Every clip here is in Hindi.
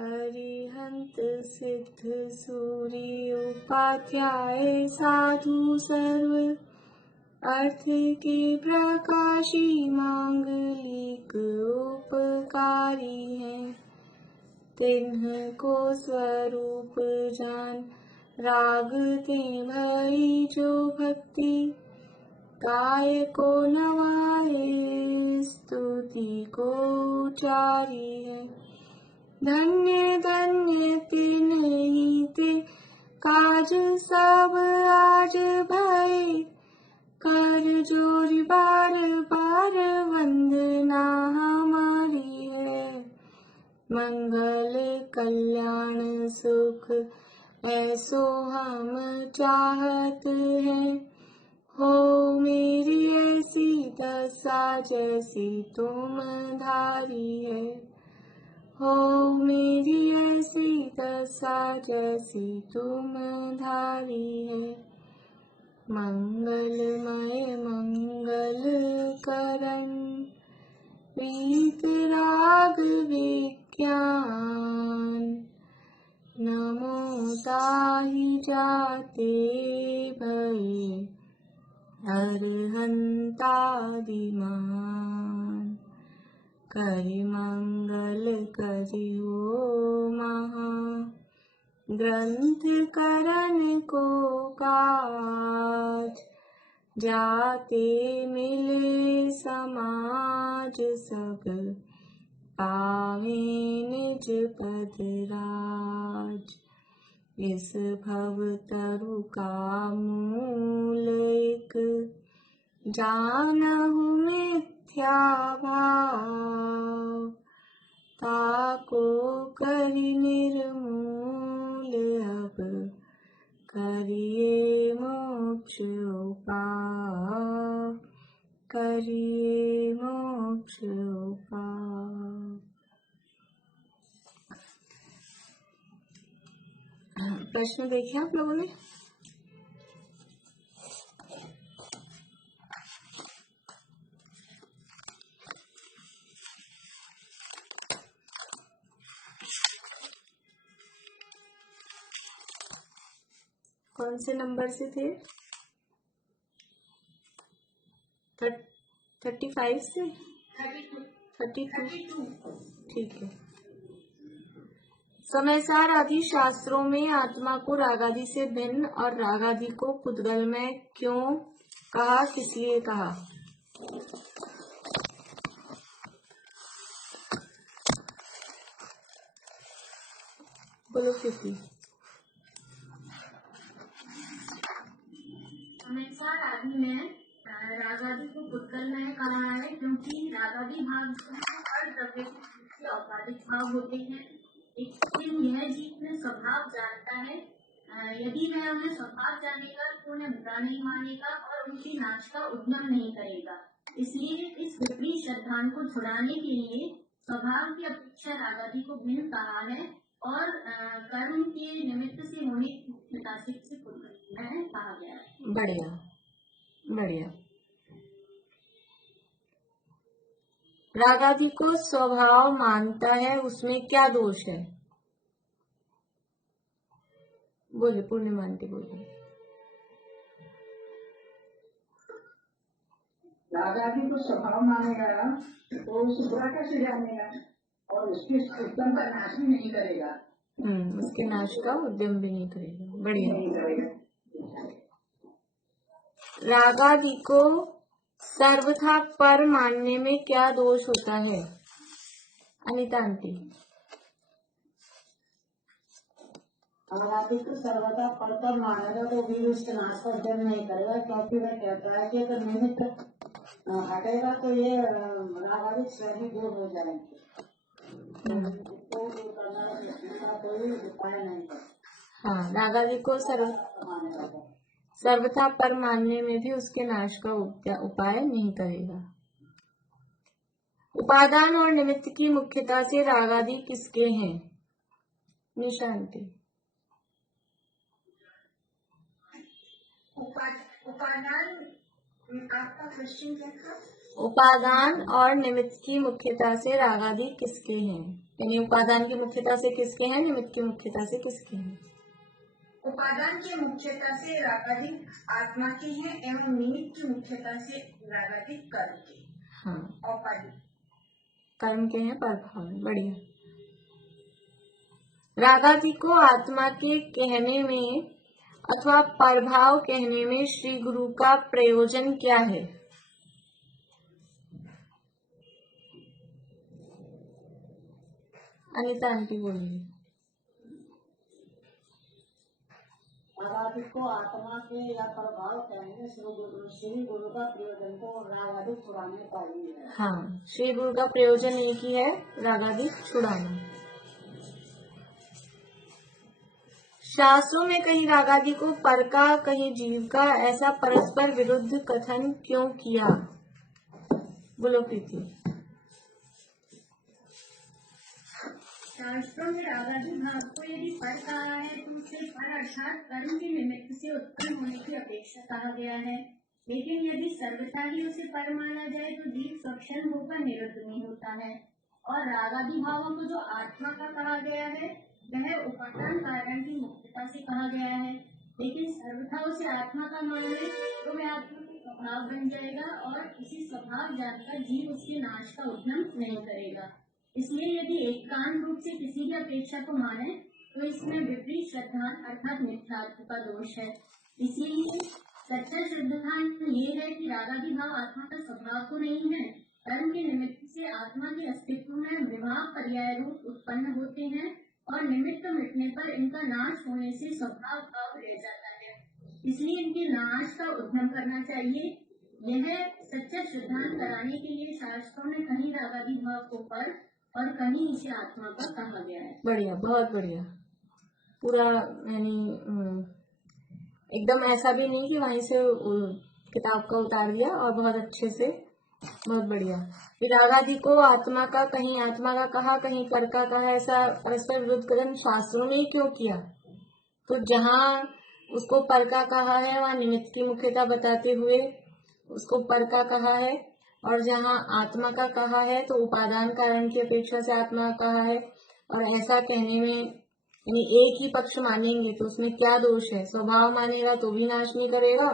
अरिहंत सिद्ध सूर्य उपाध्याय साधु सर्व अर्थ के प्रकाशी मांगलिक उपकारी है। तिन्ह को स्वरूप जान राग ते भई जो भक्ति काय को नवाए स्तुति को उचारी है। धन्य धन्य तिन्हि ते काज सब आज भय कर जोर बार बार वंदना हमारी है। मंगल कल्याण सुख ऐसो हम चाहत हैं। हो मेरी ऐसी दशा जैसी तुम धारी है। हो मेरी ऐसी दशा जैसी तुम धारी है। मंगलमय मंगल करण प्रीत राग विज्ञान नमो ताहि जाते भई अरहंतादिमान करि मंगल करियो महा ग्रंथ करण को काज जाते मिले समाज सब पावे निज पद राज। इस भव तरु का मूल एक जानहु मिथ्या भाव ताको करि निर्मूल अब करिए मोक्ष उपाय करिए मोक्ष उपाय। प्रश्न देखे आप लोगों ने? कौन से नंबर से थे? 35 से 32। ठीक है। समयसार आदि शास्त्रों में आत्मा को रागादि से भिन्न और रागादि को पुद्गल में क्यों कहा, किसलिए कहा? बोलो किसी। समयसार आदि में रागादि को पुद्गल में कहा है क्योंकि रागादि भाव हर द्रव्य के औपाधिक भाव होते हैं। लेकिन यह जीव में स्वभाव जानता है। यदि वह उन्हें स्वभाव जानेगा तो उन्हें बुरा नहीं मानेगा और उनकी नाश का उद्यम नहीं करेगा। इसलिए इस विपरीत श्रद्धान को छुड़ाने के लिए स्वभाव की अपेक्षा रागादि को भिन्न कहा है और कर्म के निमित्त से मोहित से कहा गया है। बढ़िया बढ़िया। रागादि को स्वभाव मानता है, उसमें क्या दोष है? बोले पूर्णिमांति बोले। रागादि को स्वभाव मानेगा तो उसे बुरा कैसे जानेगा और उसके उद्यम का नाश भी नहीं करेगा। उसके नाश का उद्यम भी नहीं करेगा। बढ़िया। रागादि को सर्वथा पर मानने में क्या दोष होता है? अनिता आंटी। रागादि को सर्वथा पर मानेगा तो भी उसके नाश का उद्यम नहीं करेगा क्योंकि वह कहता है कि अगर निमित्त हटेगा तो ये रागादि स्वयं दूर हो जाएंगे। तो कोई उपाय नहीं है। हाँ, रागादि को सर्वथा पर मानने में भी उसके नाश का उपाय नहीं करेगा। उपादान और निमित्त की मुख्यता से रागादि किसके हैं? निशांति। उपादान आपका क्वेश्चन क्या था? उपादान और निमित्त की मुख्यता से रागादि किसके हैं? यानी उपादान की मुख्यता से किसके हैं, निमित्त की मुख्यता से किसके हैं? उपादान की मुख्यता से रागादि आत्मा के हैं एवं निमित्त की मुख्यता से रागादि कर्म के। हाँ, औपाधिक कर्म के हैं, प्रभाव में। बढ़िया। रागादि को आत्मा के कहने में अथवा प्रभाव कहने में श्री गुरु का प्रयोजन क्या है? अनिता आंटी बोलिए। रागादि को आत्मा के या प्रभाव कहने श्री गुरु का प्रयोजन तो रागादि छुड़ाने का ही है। हाँ, श्री गुरु का प्रयोजन एक ही है, रागादि छुड़ाना। शास्त्रों में कहीं रागादि को पर का कहीं जीव का ऐसा परस्पर विरुद्ध कथन क्यों किया? बोलो प्रीति। शास्त्रों में रागादि भाव को यदि पर कहा है तो उसे पर अर्थात कर्म के निमित्त से उत्पन्न होने की अपेक्षा कहा गया है। लेकिन यदि सर्वथा ही उसे पर माना जाए तो जीव स्वक्षम होकर निरुद्ध नहीं होता है। और रागादि भावों को जो आत्मा का कहा गया है वह उपादान कारण की मुख्यता से कहा गया है। लेकिन सर्वथा उसे आत्मा का माने तो वह आत्मा का स्वभाव बन जाएगा और इसी स्वभाव जानकर जीव उसके नाश का उद्यम नहीं करेगा। इसलिए यदि एकांत रूप से किसी की अपेक्षा को माने तो इसमें विपरीत श्रद्धांत अर्थात मिथ्यात्व का दोष है। इसीलिए सच्चा श्रद्धांत ये है कि रागादि भाव आत्मा का स्वभाव तो नहीं है, कर्म के निमित्त से आत्मा के अस्तित्व में विभाग पर्याय रूप उत्पन्न होते हैं और निमित्त मिटने पर इनका नाश होने से स्वभाव भाव रह जाता है। इसलिए इनके नाश का उद्यम करना चाहिए। यह सच्चा सिद्धांत कराने के लिए शास्त्रों में कहीं रागादि भाव को पर और कहीं इसे आत्मा का कहा गया है। बढ़िया, बहुत बढ़िया। पूरा यानी एकदम ऐसा भी नहीं कि वहीं से किताब का उतार दिया, और बहुत अच्छे से, बहुत बढ़िया। रागादि को आत्मा का कहीं आत्मा का कहा, कहीं पर का कहा, ऐसा परस्पर विरुद्ध कथन शास्त्रों ने क्यों किया? तो जहाँ उसको पर का कहा है वहाँ निमित्त की मुख्यता बताते हुए उसको पर का कहा है, और जहाँ आत्मा का कहा है तो उपादान कारण की अपेक्षा से आत्मा कहा है। और ऐसा कहने में यानी एक ही पक्ष मानेंगे तो उसमें क्या दोष है? स्वभाव मानेगा तो भी नाश नहीं करेगा,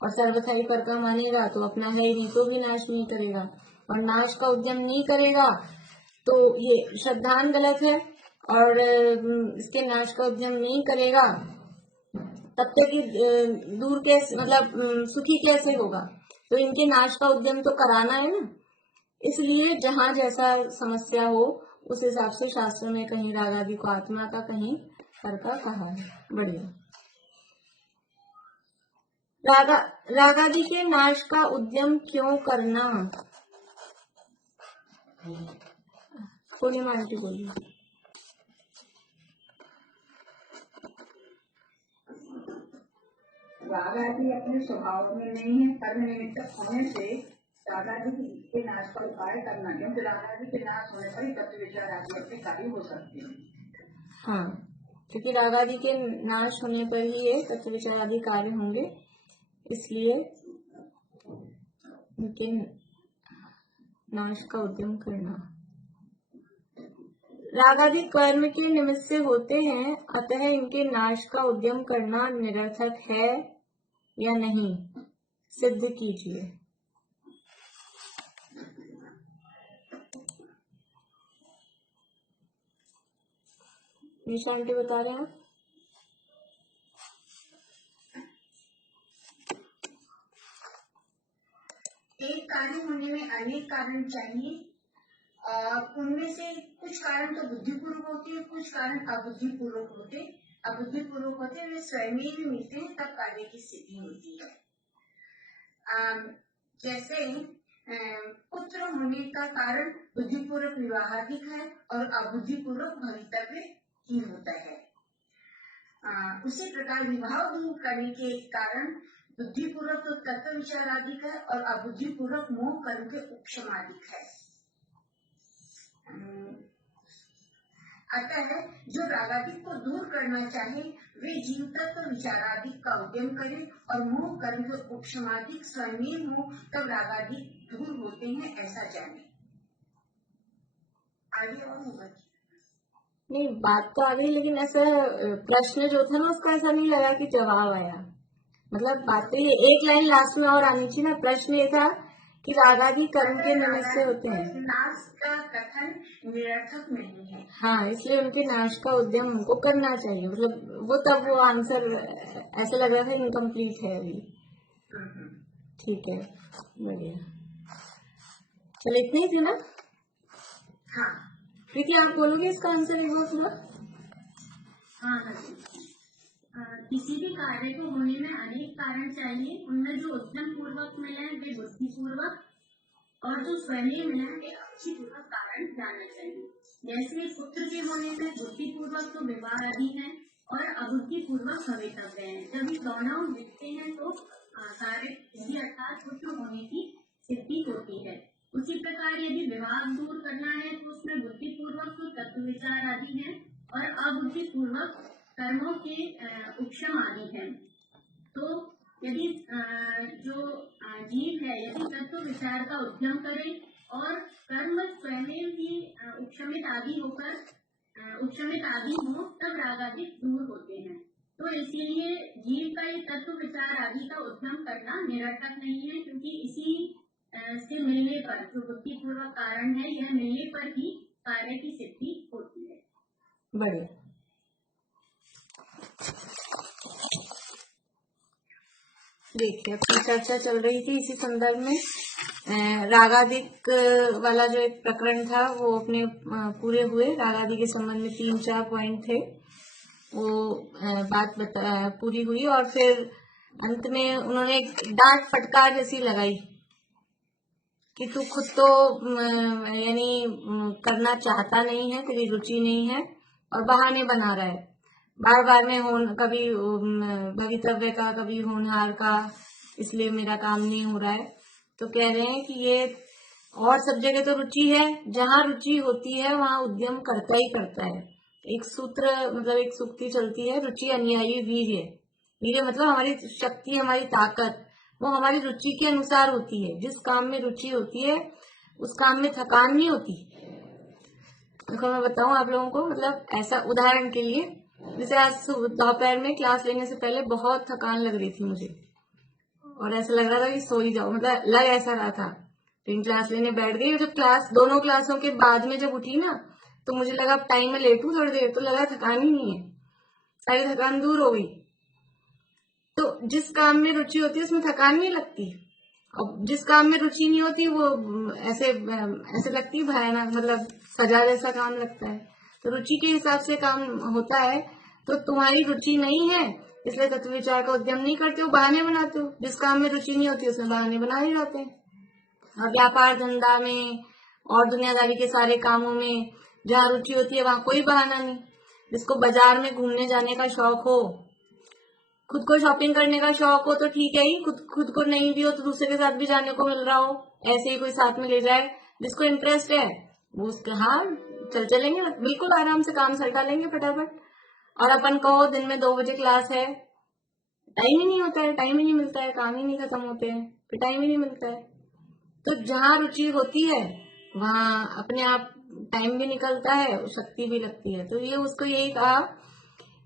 और सर्वथा ही पर का मानेगा तो अपना है ही नहीं तो भी नाश नहीं करेगा, और नाश का उद्यम नहीं करेगा तो ये श्रद्धांत गलत है, और इसके नाश का उद्यम नहीं करेगा तब तक दूर कैसे, मतलब सुखी कैसे होगा? तो इनके नाश का उद्यम तो कराना है ना। इसलिए जहाँ जैसा समस्या हो उस हिसाब से शास्त्र में कहीं रागादि को आत्मा का, कहीं पर का कहा है। बढ़िया। रागादि के नाश का उद्यम क्यों करना? पूर्णिमा आंटी बोलिए। रागादि अपने स्वभाव में नहीं है, कर्म निमित्त होने से रागादि के नाश का उपाय करना, क्योंकि रागादि के नाश होने पर ही तत्व विचार आदि अपने कार्य हो सकते हैं। हाँ, क्योंकि रागादि के नाश होने पर ही ये तत्व विचार आदि कार्य होंगे, इसलिए इनके नाश का उद्यम करना। रागादि कर्म के निमित्त से होते हैं, अतः इनके नाश का उद्यम करना निरर्थक है या नहीं, सिद्ध कीजिए। निशा आंटी बता रहे हैं। एक कार्य होने में अनेक कारण चाहिए, उनमें से कुछ कारण तो बुद्धिपूर्वक होते हैं, कुछ कारण अबुद्धिपूर्वक होते। अबुद्धिपूर्वक होते वे स्वयं ही मिलते हैं तब कार्य की स्थिति होती है। जैसे पुत्र होने का कारण बुद्धिपूर्वक विवाहाधिक है और अबुद्धिपूर्वक भवितव्य ही होता है। उसी प्रकार विवाह दूर करने के कारण बुद्धिपूर्वक तो तत्व विचाराधिक है और अबुद्धिपूर्वक मोह कर्म के उपशमाधिक है। अतः जो रागादिक को दूर करना चाहे वे जीव तत्व विचारादिक का उद्यम करें और मोह कर्म के उपशमाधिक स्वयं मोह तब रागादिक दूर होते हैं ऐसा जाने। आगे और होगा। नहीं, बात तो आ गई, लेकिन ऐसा प्रश्न जो था ना उसका ऐसा नहीं लगा कि जवाब आया। मतलब बात तो ये एक लाइन लास्ट में और आनी चाहिए ना। प्रश्न ये था कि रागादि कर्म के निमित्त से होते हैं। नाश का कथन निरर्थक नहीं है। हाँ, इसलिए उनके नाश का उद्यम हमको करना चाहिए। मतलब वो तब वो आंसर ऐसा लग रहा था इनकम्प्लीट है अभी। ठीक है, बढ़िया। चलो इतने ही थे ना। हाँ प्रीति, आप बोलोगे इसका आंसर एक बार पूरा? हाँ हाँ जी। किसी भी कार्य को होने में अनेक कारण चाहिए। उनमें जो उद्यम पूर्वक मिले वे बुद्धि पूर्वक, और जो स्वयं मिले वे अच्छी पूर्वक कारण जानना चाहिए। जैसे पुत्र के होने में बुद्धि पूर्वक तो विवाह आदि है और अबुद्धि पूर्वक भवितव्य है। जब ये दोनों दिखते हैं तो कार्य सिद्धि अर्थात पुत्र होने की सिद्धि होती है। उसी प्रकार यदि विवाह दूर करना है तो उसमें बुद्धि पूर्वक तो तत्व विचार आदि है और अबुद्धि पूर्वक कर्मों के उपशम आदि है। तो यदि जो जीव है यदि तत्व विचार का उद्यम करे और कर्म स्वयं ही उपशमित आदि होकर उपशमित आदि हो तब राग आदि दूर होते हैं। तो इसलिए जीव का ये तत्व विचार आदि का उद्यम करना निरर्थक नहीं है, क्योंकि इसी से मिलने पर जो बुद्धि पूर्वक कारण है यह मिलने पर ही कार्य की सिद्धि होती है। बढ़िया। देखिए, अपनी चर्चा चल रही थी इसी संदर्भ में। रागादिक वाला जो एक प्रकरण था वो अपने पूरे हुए। रागादि के संबंध में 3-4 पॉइंट थे, वो बात पूरी हुई। और फिर अंत में उन्होंने एक डांट फटकार जैसी लगाई कि तू खुद तो यानी करना चाहता नहीं है, तेरी रुचि नहीं है और बहाने बना रहा है बार बार में। कभी भवितव्य का, कभी होनहार का, इसलिए मेरा काम नहीं हो रहा है। तो कह रहे हैं कि ये और सब जगह तो रुचि है, जहाँ रुचि होती है वहाँ उद्यम करता ही करता है। एक सूत्र मतलब एक सूक्ति चलती है, रुचि अनुयायी वीर्य। वीर्य मतलब हमारी शक्ति, हमारी ताकत, वो हमारी रुचि के अनुसार होती है। जिस काम में रुचि होती है उस काम में थकान नहीं होती। देखो मैं बताऊं आप लोगों को, मतलब ऐसा उदाहरण के लिए, जैसे आज दोपहर में क्लास लेने से पहले बहुत थकान लग रही थी मुझे और ऐसा लग रहा था कि सो ही जाओ, मतलब लग ऐसा रहा था। फिर क्लास लेने बैठ गई। जब दोनों क्लासों के बाद में जब उठी ना तो मुझे लगा टाइम में लेटू थोड़ी देर, तो लगा थकान ही नहीं है, सारी थकान दूर हो गई। तो जिस काम में रुचि होती है उसमें थकान नहीं लगती, और जिस काम में रुचि नहीं होती वो ऐसे लगती है भयानक, मतलब सजा जैसा काम लगता है। तो रुचि के हिसाब से काम होता है। तो तुम्हारी रुचि नहीं है इसलिए तत्व विचार का उद्यम नहीं करते हो, बहाने बनाते हो। जिस काम में रुचि नहीं होती उसमें बहाने बना ही जाते हैं। और व्यापार धंधा में और दुनियादारी के सारे कामों में जहाँ रुचि होती है वहां कोई बहाना नहीं। जिसको बाजार में घूमने जाने का शौक हो, खुद को शॉपिंग करने का शौक हो तो ठीक है ही, खुद को नहीं भी हो तो दूसरे के साथ भी जाने को मिल रहा हो, ऐसे ही कोई साथ में ले जाए। जिसको इंटरेस्ट है वो उसके हाँ चलेंगे, बिल्कुल आराम से काम सल्टा लेंगे फटाफट। और अपन कहो दिन में 2 बजे क्लास है, टाइम ही नहीं होता है, टाइम ही नहीं मिलता है, काम ही नहीं खत्म होते हैं, फिर टाइम ही नहीं मिलता है। तो जहाँ रुचि होती है वहां अपने आप टाइम भी निकलता है, शक्ति भी लगती है। तो ये उसको यही कहा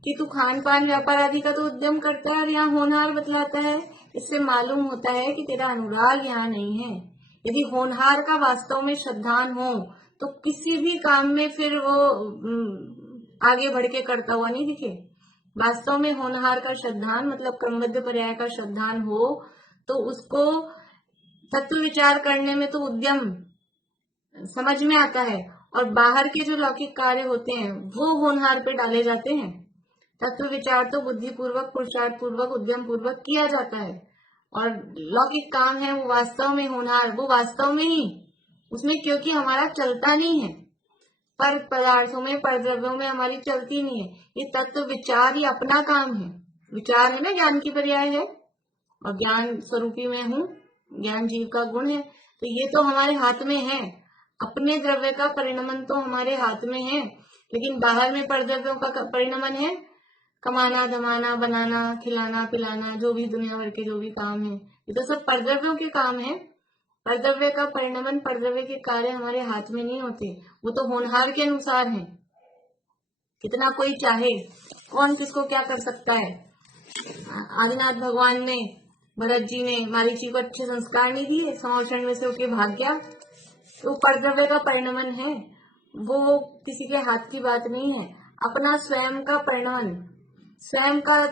कि तू खान पान व्यापार आदि का तो उद्यम करता है और यहाँ होनहार बतलाता है। इससे मालूम होता है कि तेरा अनुराग यहाँ नहीं है। यदि होनहार का वास्तव में श्रद्धान हो तो किसी भी काम में फिर वो आगे बढ़ के करता हुआ नहीं दिखे। वास्तव में होनहार का श्रद्धान मतलब क्रमबद्ध पर्याय का श्रद्धान हो तो उसको तत्व विचार करने में तो उद्यम समझ में आता है, और बाहर के जो लौकिक कार्य होते हैं वो होनहार पे डाले जाते हैं। तत्व विचार तो बुद्धि पूर्वक, पुरुषार्थ पूर्वक, उद्यम पूर्वक किया जाता है, और लौकिक काम है वो वास्तव में होनहार, वो वास्तव में ही उसमें, क्योंकि हमारा चलता नहीं है, पर पदार्थों में, पर द्रव्यों में हमारी चलती नहीं है। ये तत्व विचार ही अपना काम है। विचार है ना ज्ञान की पर्याय है, और ज्ञान स्वरूपी में हूँ, ज्ञान जीव का गुण है। तो ये तो हमारे हाथ में है, अपने द्रव्य का परिणमन तो हमारे हाथ में है, लेकिन बाहर में परद्रव्यों का परिणमन है, कमाना, धमाना, बनाना, खिलाना, पिलाना, जो भी दुनिया भर के जो भी काम है, ये तो सब परद्रव्यों के काम है। परद्रव्य का परिणमन, परद्रव्य के कार्य हमारे हाथ में नहीं होते, वो तो होनहार के अनुसार है। कितना कोई चाहे, कौन किसको क्या कर सकता है। आदिनाथ भगवान ने, भरत जी ने मारीची को अच्छे संस्कार नहीं दिए, समोषण में से होके भाग गया। तो परद्रव्य का परिणमन है, वो किसी के हाथ की बात नहीं है। अपना स्वयं का परिणमन, स्वयं का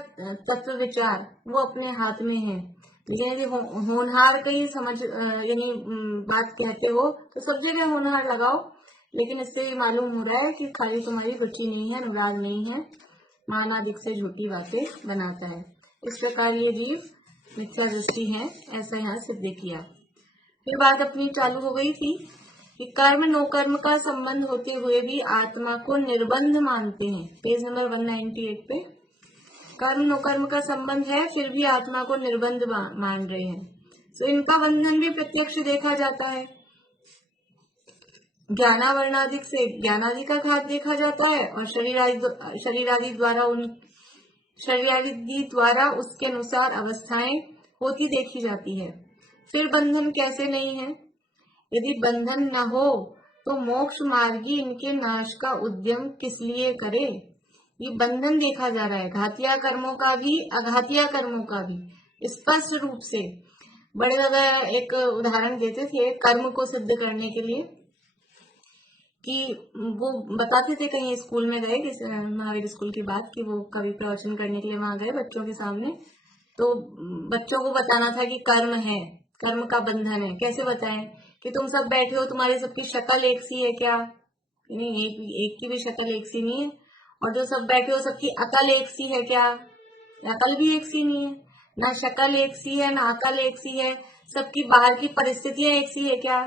तत्व विचार वो अपने हाथ में है। लेकिन यदि होनहार का ही समझ यानी बात कहते हो तो सब जगह होनहार लगाओ, लेकिन इससे मालूम हो रहा है कि खाली तुम्हारी रुचि नहीं है, अनुराग नहीं है, मानादिक से झूठी बातें बनाता है। इस प्रकार ये जीव मिथ्या दृष्टि है, ऐसा यहाँ सिद्ध किया। फिर बात अपनी चालू हो गई थी कि कर्म नो कर्म का संबंध होते हुए भी आत्मा को निर्बंध मानते हैं। पेज नंबर 198 पे कर्म नो कर्म का संबंध है, फिर भी आत्मा को निर्बंध मान रहे हैं। तो इनका बंधन भी प्रत्यक्ष देखा जाता है। ज्ञानावरणादिक से ज्ञानादि का घात देखा जाता है और शरीरादि द्वारा उसके अनुसार अवस्थाएं होती देखी जाती है। फिर बंधन कैसे नहीं है? यदि बंधन न हो तो मोक्ष मार्गी इनके नाश का उद्यम किस लिए करे? ये बंधन देखा जा रहा है, घातिया कर्मों का भी अघातिया कर्मों का भी स्पष्ट रूप से। बड़े दादा एक उदाहरण देते थे कर्म को सिद्ध करने के लिए, कि वो बताते थे कहीं स्कूल में गए, महावीर स्कूल की बात, कि वो कवि प्रवचन करने के लिए वहां गए बच्चों के सामने, तो बच्चों को बताना था कि कर्म है, कर्म का बंधन है। कैसे बताएं कि तुम सब बैठे हो, तुम्हारी सबकी शक्ल एक सी है क्या? नहीं, एक की भी शक्ल एक सी नहीं है। और जो सब बैठे हो सबकी अकल एक सी है क्या? अकल भी एक सी नहीं है, ना शक्ल एक सी है ना अकल एक सी है। सबकी बाहर की परिस्थितियां एक सी है क्या?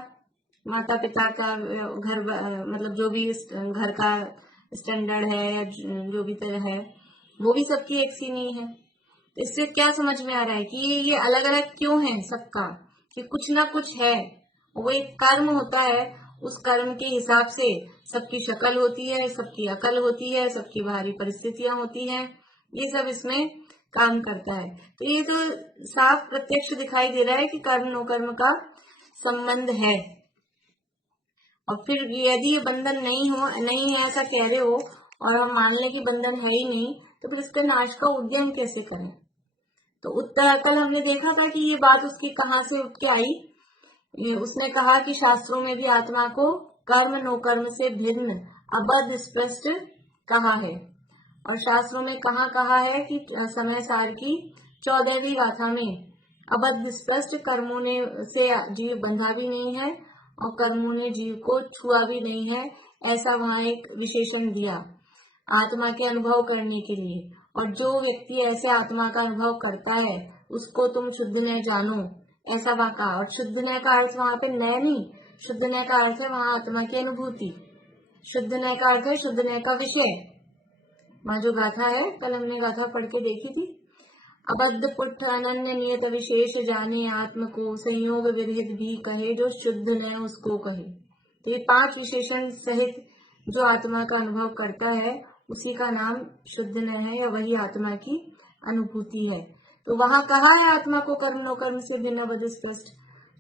माता पिता का घर, मतलब जो भी घर का स्टैंडर्ड है या जो भी तरह है, वो भी सबकी एक सी नहीं है। इससे क्या समझ में आ रहा है कि ये अलग अलग क्यों है सबका, कि कुछ ना कुछ है। वो एक कर्म होता है, उस कर्म के हिसाब से सबकी शक्ल होती है, सबकी अकल होती है, सबकी बाहरी परिस्थितियां होती हैं, ये सब इसमें काम करता है। तो ये तो साफ प्रत्यक्ष दिखाई दे रहा है कि कर्म नो कर्म का संबंध है। और फिर यदि ये बंधन नहीं है ऐसा कह रहे हो, और हम मान लें कि बंधन है ही नहीं, तो फिर इसके नाश का उद्यम कैसे करें? तो उत्तर कल हमने देखा था कि ये बात उसकी कहाँ से उठ के आई। उसने कहा कि शास्त्रों में भी आत्मा को कर्म नो कर्म से भिन्न अबद्ध स्पष्ट कहा है। और शास्त्रों में कहा है कि समय सार की 14वीं गाथा में अबद्ध स्पष्ट कर्मों ने से जीव बंधा भी नहीं है और कर्मों ने जीव को छुआ भी नहीं है, ऐसा वहां एक विशेषण दिया आत्मा के अनुभव करने के लिए। और जो व्यक्ति ऐसे आत्मा का अनुभव करता है उसको तुम शुद्ध न जानो, ऐसा वहां कहा। और शुद्ध न का अर्थ वहां पे नया नहीं, शुद्ध न का अर्थ है वहां आत्मा की अनुभूति, शुद्ध न का अर्थ है शुद्ध न का विषय। वहां जो गाथा है, कल हमने गाथा पढ़ के देखी थी, अबद्ध पुट्ठ अनन्य नियत विशेष जाने आत्म को संयोग विरहित भी कहे, जो शुद्ध न उसको कहे। तो ये 5 विशेषण सहित जो आत्मा का अनुभव करता है उसी का नाम शुद्ध न है, या वही आत्मा की अनुभूति है। तो वहां कहा है आत्मा को कर्म नो कर्म से भिन्न अबद्ध स्पष्ट।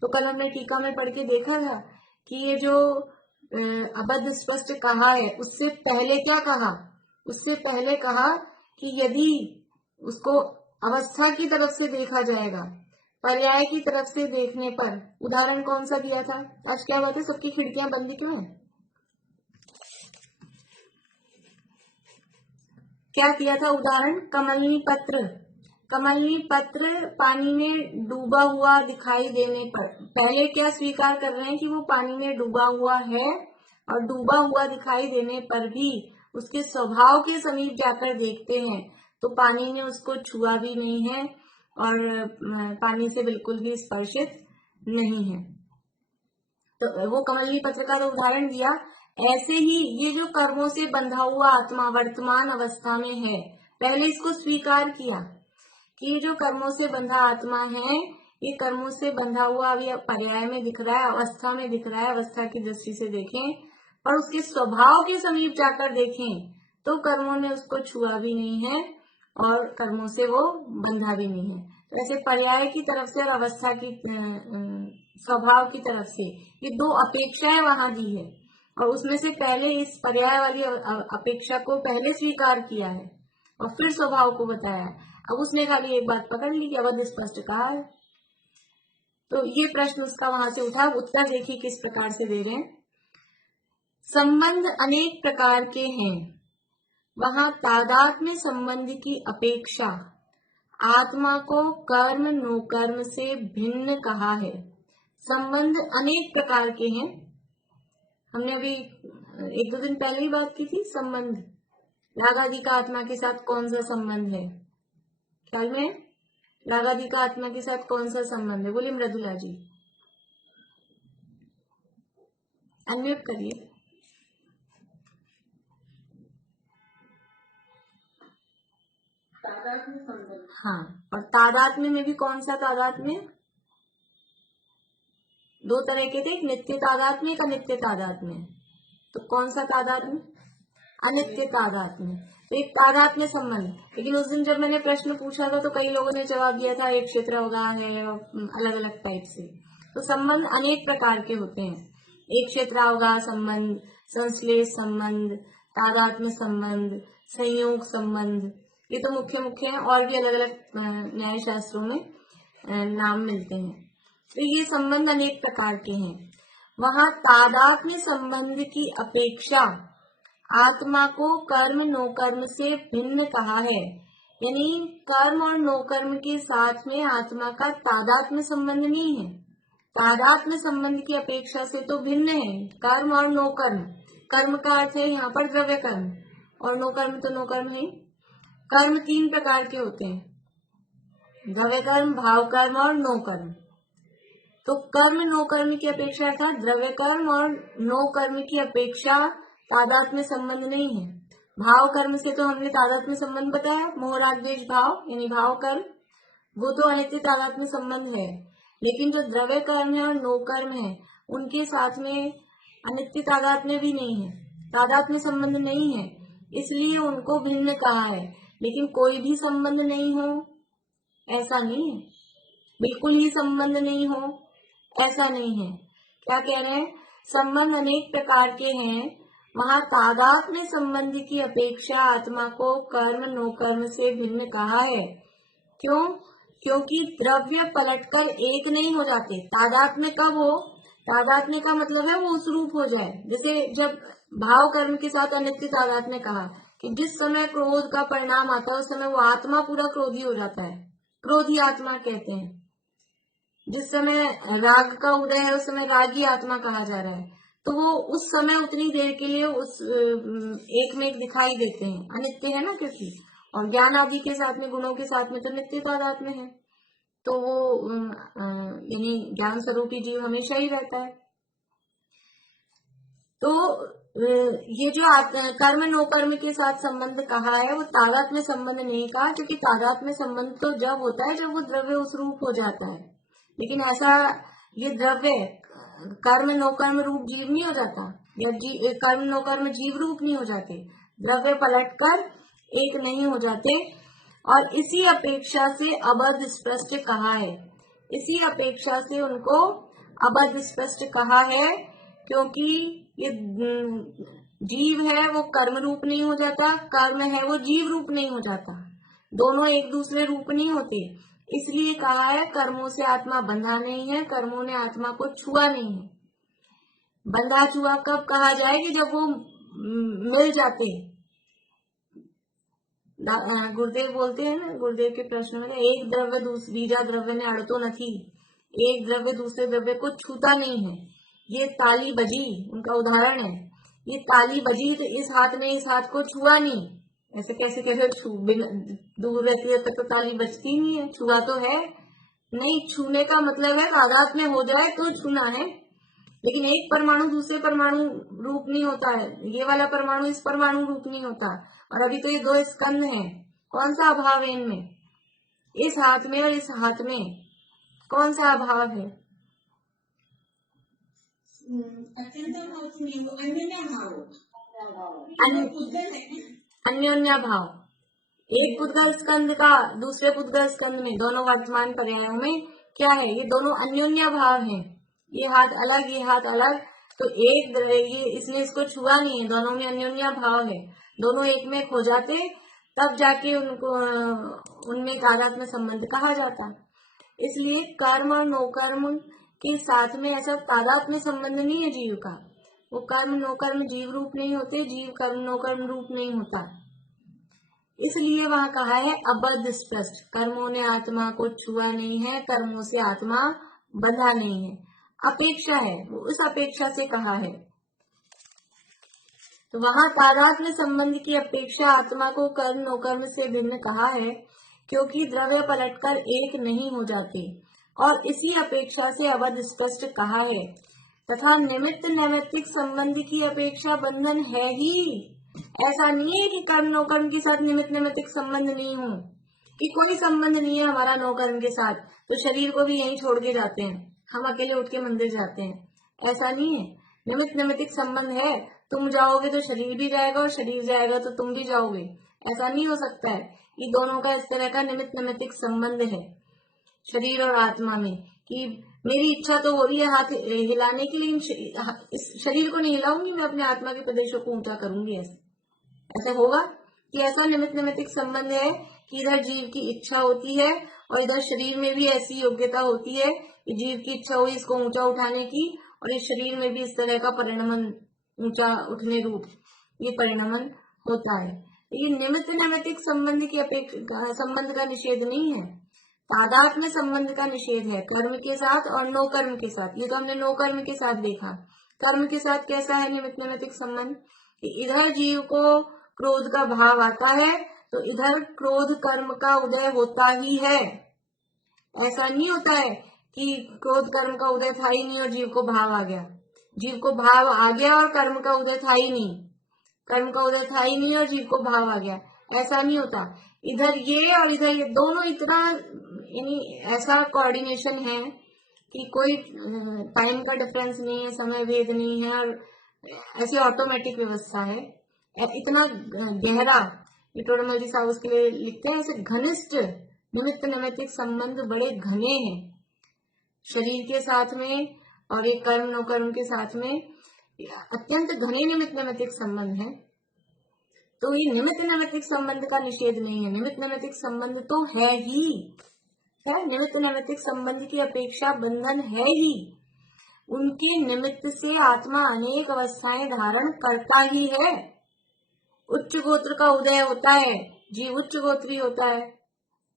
तो कल हमने टीका में पढ़ के देखा था कि ये जो अबद्ध स्पष्ट कहा है, उससे पहले क्या कहा? उससे पहले कहा कि यदि उसको अवस्था की तरफ से देखा जाएगा, पर्याय की तरफ से देखने पर, उदाहरण कौन सा दिया था? आज क्या बात है, सबकी खिड़कियां बंद क्यों है? क्या दिया था उदाहरण? कमलनी पत्र। कमलनी पत्र पानी में डूबा हुआ दिखाई देने पर पहले क्या स्वीकार कर रहे हैं कि वो पानी में डूबा हुआ है, और डूबा हुआ दिखाई देने पर भी उसके स्वभाव के समीप जाकर देखते हैं तो पानी ने उसको छुआ भी नहीं है और पानी से बिल्कुल भी स्पर्शित नहीं है। तो वो कमलनी पत्र का तो उदाहरण दिया। ऐसे ही ये जो कर्मों से बंधा हुआ आत्मा वर्तमान अवस्था में है, पहले इसको स्वीकार किया कि ये जो कर्मों से बंधा आत्मा है, ये कर्मों से बंधा हुआ अभी पर्याय में दिख रहा है, अवस्था में दिख रहा है, अवस्था की दृष्टि से देखें, और उसके स्वभाव के समीप जाकर देखें तो कर्मों ने उसको छुआ भी नहीं है और कर्मों से वो बंधा भी नहीं है। तो ऐसे पर्याय की तरफ से और अवस्था की स्वभाव की तरफ से, ये दो अपेक्षाएं वहां दी है और उसमें से पहले इस पर्याय वाली अपेक्षा को पहले स्वीकार किया है और फिर स्वभाव को बताया है। अब उसने खाली एक बात पकड़ ली कि अवध स्पष्ट कहा है। तो ये प्रश्न उसका वहां से उठा। उत्तर देखिए किस प्रकार से दे रहे हैं। संबंध अनेक प्रकार के हैं, वहां तादात्म्य संबंध की अपेक्षा आत्मा को कर्म नो कर्म से भिन्न कहा है। संबंध अनेक प्रकार के हैं, हमने अभी एक दो दिन पहले ही बात की थी। संबंध राग आदि का आत्मा के साथ कौन सा संबंध है, ख्याल में? राग आदि का आत्मा के साथ कौन सा संबंध है? बोलिए मृदुला जी, अनम्यूट करिए। तादात्म्य संबंध। हाँ, और तादात्म्य में भी कौन सा तादात्म्य? दो तरह के थे, एक नित्य तादात्म्य, एक अनित्य तादात्म्य। तो कौन सा तादात्म्य? अनित्य तादात्म्य। तो एक तादात्म्य संबंध। लेकिन उस दिन जब मैंने प्रश्न पूछा था तो कई लोगों ने जवाब दिया था एक क्षेत्र अवगाह है, अलग अलग टाइप से। तो संबंध अनेक प्रकार के होते हैं। एक क्षेत्र अवगाह संबंध, संश्लेष संबंध, तादात्म्य संबंध, संयोग संबंध, ये तो मुख्य मुख्य हैं। और भी अलग अलग न्याय शास्त्रों में नाम मिलते हैं। तो ये संबंध अनेक प्रकार के हैं। वहां तादात्म्य संबंध की अपेक्षा आत्मा को कर्म नो कर्म से भिन्न कहा है। यानी कर्म और नो कर्म के साथ में आत्मा का तादात्म्य संबंध नहीं है। तादात्म्य संबंध की अपेक्षा से तो भिन्न है कर्म और नो कर्म। कर्म का अर्थ है यहाँ पर द्रव्य कर्म, और नो कर्म तो नो कर्म है। कर्म तीन प्रकार के होते हैं, द्रव्य कर्म, भाव कर्म और नो कर्म। तो कर्म नो कर्म की अपेक्षा अर्थात द्रव्य कर्म और नो कर्म की अपेक्षा तादात्म्य संबंध नहीं है। भाव कर्म से तो हमने तादात्म्य संबंध बताया, मोह राग द्वेष भाव यानी भाव कर्म, वो तो अनित्य तादात्म्य संबंध है। लेकिन जो द्रव्य कर्म है और नो कर्म है उनके साथ में अनित्य तादात्म्य भी नहीं है, तादात्म्य संबंध नहीं है, इसलिए उनको भिन्न कहा है। लेकिन कोई भी संबंध नहीं हो ऐसा नहीं है, बिल्कुल ही संबंध नहीं हो ऐसा नहीं है। क्या कह रहे हैं? संबंध अनेक प्रकार के हैं, वहां तादात्म्य संबंध की अपेक्षा आत्मा को कर्म नो कर्म से भिन्न कहा है। क्यों? क्योंकि द्रव्य पलटकर एक नहीं हो जाते। तादात्म्य कब हो? तादात्म्य का मतलब है वो उस रूप हो जाए। जैसे जब भाव कर्म के साथ अनित्य तादात्म्य कहा कि जिस समय क्रोध का परिणाम आता है उस समय वो आत्मा पूरा क्रोधी हो जाता है, क्रोधी आत्मा कहते हैं। जिस समय राग का उदय है उस समय रागी आत्मा कहा जा रहा है। तो वो उस समय उतनी देर के लिए उस एक में एक दिखाई देते हैं, अनित्य है ना, क्योंकि और ज्ञान आदि के साथ में गुणों के साथ में तो नित्य तादात्म्य है। तो वो यानी ज्ञान स्वरूपी जीव हमेशा ही रहता है। तो ये जो कर्म नो कर्म के साथ संबंध कहा है वो तादात्म्य संबंध नहीं कहा, क्योंकि तादात्म्य संबंध तो जब होता है जब वो द्रव्य उस रूप हो जाता है। लेकिन ऐसा ये द्रव्य कर्म नो कर्म रूप जीव नहीं हो जाता, या कर्म नो कर्म जीव रूप नहीं हो जाते, द्रव्य पलटकर एक नहीं हो जाते। और इसी अपेक्षा से अबध स्पष्ट कहा है, इसी अपेक्षा से उनको अबध स्पष्ट कहा है, क्योंकि ये जीव है वो कर्म रूप नहीं हो जाता, कर्म है वो जीव रूप नहीं हो जाता, दोनों एक दूसरे रूप नहीं होते। इसलिए कहा है कर्मों से आत्मा बंधा नहीं है, कर्मों ने आत्मा को छुआ नहीं है। बंधा छुआ कब कहा जाए? कि जब वो मिल जाते। गुरुदेव बोलते हैं ना, गुरुदेव के प्रश्न में, एक द्रव्य बीजा द्रव्य ने अड़तो नहीं, एक द्रव्य दूसरे द्रव्य को छूता नहीं है। ये ताली बजी उनका उदाहरण है। ये ताली बजी तो इस हाथ ने इस हाथ को छुआ नहीं, ऐसे कैसे कह रहे? दूर रहती है तब तो ताली बजती नहीं है, छुआ तो है नहीं। छूने का मतलब है तादाद में हो जाए तो छूना है। लेकिन एक परमाणु दूसरे परमाणु रूप नहीं होता है, ये वाला परमाणु इस परमाणु रूप नहीं होता। और अभी तो ये दो स्कंद हैं, कौन सा अभाव है इनमें? इस हाथ में और इस हाथ में कौन सा अभाव है? अन्योन्या भाव। एक पुद्गल स्कंद का दूसरे पुद्गल स्कंद में, दोनों वर्तमान पर्यायों में क्या है? ये दोनों अन्योन्या भाव हैं। ये हाथ अलग, ये हाथ अलग, तो ये इसने इसको छुआ नहीं है, दोनों में अन्योन्या भाव है, दोनों एक में खो जाते तब जाके उनको उनमें तादात्म्य संबंध कहा जाता है। इसलिए कर्म और नो कर्म के साथ में ऐसा तादात्म्य संबंध नहीं है जीव का। वो कर्म नो कर्म जीव रूप नहीं होते, जीव कर्म नो कर्म रूप नहीं होता। इसलिए वहां कहा है अबद्ध स्पष्ट, कर्मों ने आत्मा को छुआ नहीं है, कर्मों से आत्मा बंधा नहीं है, अपेक्षा है, वो उस अपेक्षा से कहा है। तो वहां तादात्म्य संबंध की अपेक्षा आत्मा को कर्म नो कर्म से भिन्न कहा है, क्योंकि द्रव्य पलटकर एक नहीं हो जाते, और इसी अपेक्षा से अबद्ध स्पष्ट कहा है। तथा निमित्त नैमित्तिक संबंध की अपेक्षा बंधन है ही। ऐसा नहीं है कि कर्म नो कर्म के साथ निमित्त नैमित्तिक संबंध नहीं हो, कि कोई संबंध नहीं है हमारा नो कर्म के साथ, तो शरीर को भी यहीं छोड़ के जाते हैं, हम अकेले उठ के मंदिर जाते हैं, ऐसा नहीं है। निमित्त नैमित्तिक संबंध है, तुम जाओगे तो शरीर भी जाएगा और शरीर जाएगा तो तुम भी जाओगे, ऐसा नहीं हो सकता है। ये दोनों का इस तरह का निमित्त नैमित्तिक संबंध है शरीर और आत्मा में, कि मेरी इच्छा तो हो रही है हाथ हिलाने की, लेकिन इस शरीर को नहीं हिलाऊंगी, मैं अपने आत्मा के प्रदेशों को ऊंचा करूंगी, ऐसा होगा कि ऐसा निमित्त नैमित्तिक संबंध है कि इधर जीव की इच्छा होती है और इधर शरीर में भी ऐसी योग्यता होती है कि जीव की इच्छा हुई इसको ऊंचा उठाने की, और इस शरीर में भी इस तरह का परिणमन, ऊंचा उठने रूप ये परिणमन होता है। ये निमित्त नैमित्तिक संबंध की संबंध का निषेध नहीं है, तादात्म्य संबंध का निषेध है, कर्म के साथ और नो कर्म के साथ। ये तो हमने नो कर्म के साथ देखा। कर्म के साथ कैसा है निमित्त नैमित्तिक संबंध, इधर जीव को क्रोध का भाव आता है तो इधर क्रोध कर्म का उदय होता ही है। ऐसा नहीं होता है कि क्रोध कर्म का उदय था ही नहीं और जीव को भाव आ गया, जीव को भाव आ गया और कर्म का उदय था ही नहीं, कर्म का उदय था ही नहीं और जीव को भाव आ गया, ऐसा नहीं होता। इधर ये और इधर ये दोनों इतना ऐसा कोऑर्डिनेशन है कि कोई टाइम का डिफरेंस नहीं है, समय भेद नहीं है, और ऐसी ऑटोमेटिक व्यवस्था है, इतना गहरा। टोडरमल जी साहब उसके लिए लिखते हैं, ऐसे घनिष्ठ निमित्त नैमित्तिक संबंध बड़े घने हैं शरीर के साथ में और एक कर्म नो कर्म के साथ में, अत्यंत घने निमित्त नैमित्तिक संबंध है। तो ये निमित्त नैमित्तिक संबंध का निषेध नहीं है, निमित्त नैमित्तिक संबंध तो है ही है, निमित्त नैमित्तिक संबंध की अपेक्षा बंधन है ही। उनके निमित्त से आत्मा अनेक अवस्थाएं धारण करता ही है। उच्च गोत्र का उदय होता है, जीव उच्च गोत्री होता है,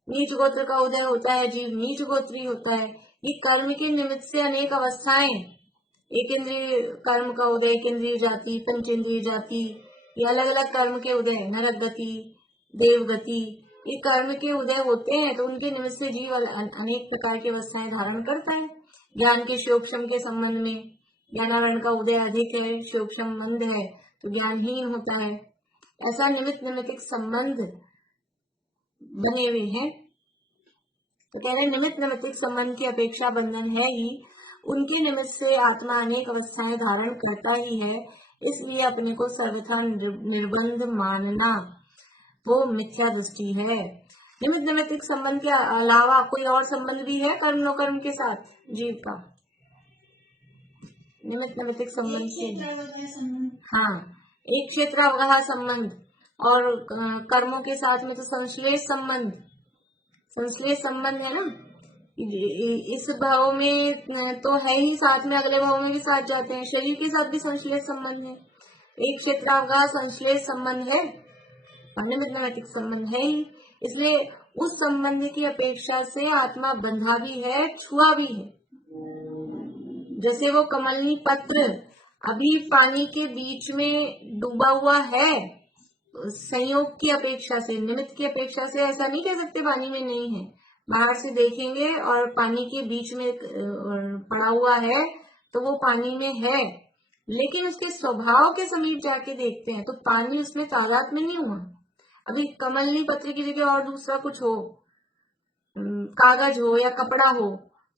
नीच गोत्र का उदय होता है, जीव नीच गोत्री होता है। ये कर्म के निमित्त से अनेक अवस्थाएं, एक इंद्रिय कर्म का उदय, एक इंद्रिय जाति, पंचेंद्रिय जाति, ये अलग अलग कर्म के उदय, नरक गति, देव गति, ये कर्म के उदय होते हैं, तो उनके निमित्त से जीव अनेक प्रकार की अवस्थाएं धारण करता है। ज्ञान के शोक्षम के संबंध में ज्ञानावरण का उदय अधिक है, शोक्षम मंद है तो ज्ञानहीन होता है। ऐसा निमित्त नैमित्तिक संबंध बने हुए हैं। तो कह रहे निमित्त नैमित्तिक संबंध की अपेक्षा बंधन है ही, उनके निमित्त से आत्मा अनेक अवस्थाएं धारण करता ही है, इसलिए अपने को सर्वथा निर्बंध मानना वो मिथ्या दृष्टि है। निमित्त नैमित्तिक संबंध के अलावा कोई और संबंध भी है कर्म नो कर्म के साथ जीव का, निमित्त नैमित्तिक संबंध से, हाँ, एक क्षेत्र अवगाह संबंध, और कर्मों के साथ में तो संश्लेष संबंध, संश्लेष संबंध है ना, इस भाव में तो है ही, साथ में अगले भाव में भी साथ जाते हैं, शरीर के साथ भी संश्लेष संबंध है, एक क्षेत्र अवगाह संश्लेष संबंध है और निमित्त नैमित्तिक संबंध है ही। इसलिए उस संबंध की अपेक्षा से आत्मा बंधा भी है, छुआ भी है। जैसे वो कमलनी पत्र अभी पानी के बीच में डूबा हुआ है, संयोग की अपेक्षा से, निमित्त की अपेक्षा से ऐसा नहीं कह सकते पानी में नहीं है। बाहर से देखेंगे और पानी के बीच में पड़ा हुआ है तो वो पानी में है, लेकिन उसके स्वभाव के समीप जाके देखते हैं तो पानी उसमें तादाद में नहीं हुआ। अभी कमलनी पत्र की जगह और दूसरा कुछ हो, कागज हो या कपड़ा हो,